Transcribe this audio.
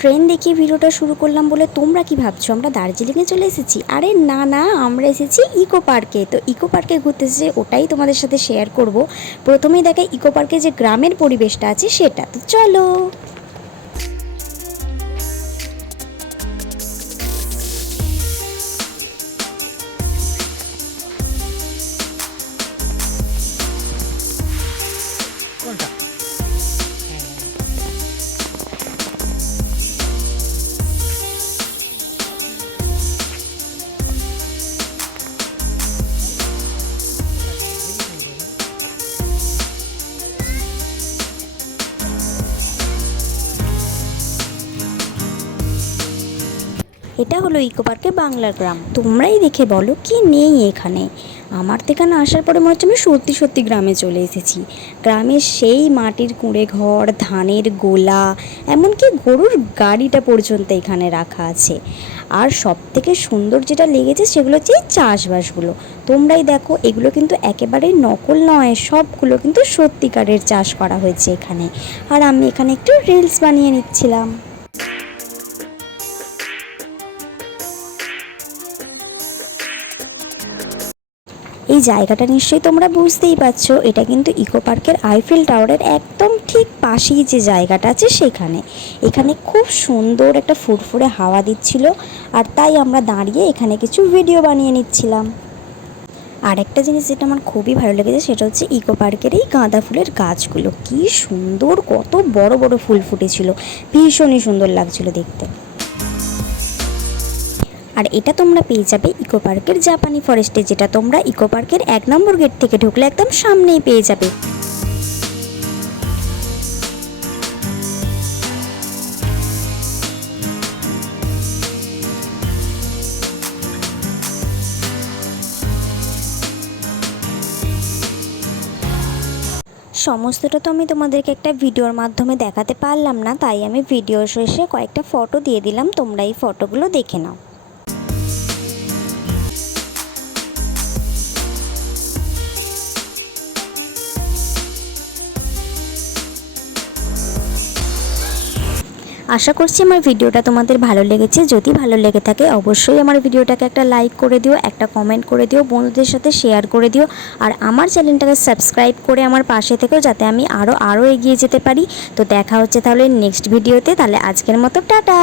Train দেখিয়ে ভিডিওটা শুরু করলাম বলে তোমরা কি ভাবছো আমরা দার্জিলিংয়ে চলে এসেছি? আরে না না, আমরা এসেছি ইকো পার্কে। তো ইকো পার্কে ঘুরতে এসেছি, ওটাই তোমাদের সাথে শেয়ার করব। প্রথমেই দেখাই ইকো পার্কে যে গ্রামের পরিবেশটা আছে সেটা। তো চলো। এটা হলো ইকো পার্কের বাংলার গ্রাম। তোমরাই দেখে বলো কি নেই এখানে। আমার তো এখানে আসার পরে মনে হচ্ছে আমি সত্যি সত্যি গ্রামে চলে এসেছি। গ্রামের সেই মাটির কুঁড়ে ঘর, ধানের গোলা, এমনকি গরুর গাড়িটা পর্যন্ত এখানে রাখা আছে। আর সব থেকে সুন্দর যেটা লেগেছে সেগুলো হচ্ছে এই চাষবাসগুলো। তোমরাই দেখো, এগুলো কিন্তু একেবারেই নকল নয়, সবগুলো কিন্তু সত্যিকারের চাষ করা হয়েছে এখানে। আর আমি এখানে একটু রিলস বানিয়ে নিচ্ছিলাম। এই জায়গাটা নিশ্চয়ই তোমরা বুঝতেই পারছো, এটা কিন্তু ইকো পার্কের আইফেল টাওয়ারের একদম ঠিক পাশেই যে জায়গাটা আছে সেখানে। এখানে খুব সুন্দর একটা ফুরফুরে হাওয়া দিচ্ছিল, আর তাই আমরা দাঁড়িয়ে এখানে কিছু ভিডিও বানিয়ে নিচ্ছিলাম। আর একটা জিনিস যেটা আমার খুবই ভালো লেগেছে সেটা হচ্ছে ইকো পার্কের এই গাঁদা ফুলের গাছগুলো। কি সুন্দর, কত বড় বড় ফুল ফুটেছিল, ভীষণই সুন্দর লাগছিল দেখতে। আর এটা তোমরা পেয়ে যাবে ইকো পার্কের জাপানি ফরেস্টে, যেটা তোমরা ইকো পার্কের 1 নম্বর গেট থেকে ঢুকলে একদম সামনেই পেয়ে যাবে। সমস্তটা তো আমি তোমাদেরকে একটা ভিডিওর মাধ্যমে দেখাতে পারলাম না, তাই আমি ভিডিও শেষে কয়েকটা ফটো দিয়ে দিলাম, তোমরা এই ফটোগুলো দেখে নাও। আশা করছি আমার ভিডিওটা তোমাদের ভালো লেগেছে। যদি ভালো লেগে থাকে অবশ্যই আমার ভিডিওটাকে একটা লাইক করে দিও, একটা কমেন্ট করে দিও, বন্ধুদের সাথে শেয়ার করে দিও। আর আমার চ্যানেলটাকে সাবস্ক্রাইব করে আমার পাশে থেকেও, যাতে আমি আরও এগিয়ে যেতে পারি। তো দেখা হচ্ছে তাহলে নেক্সট ভিডিওতে। তাহলে আজকের মতো টাটা।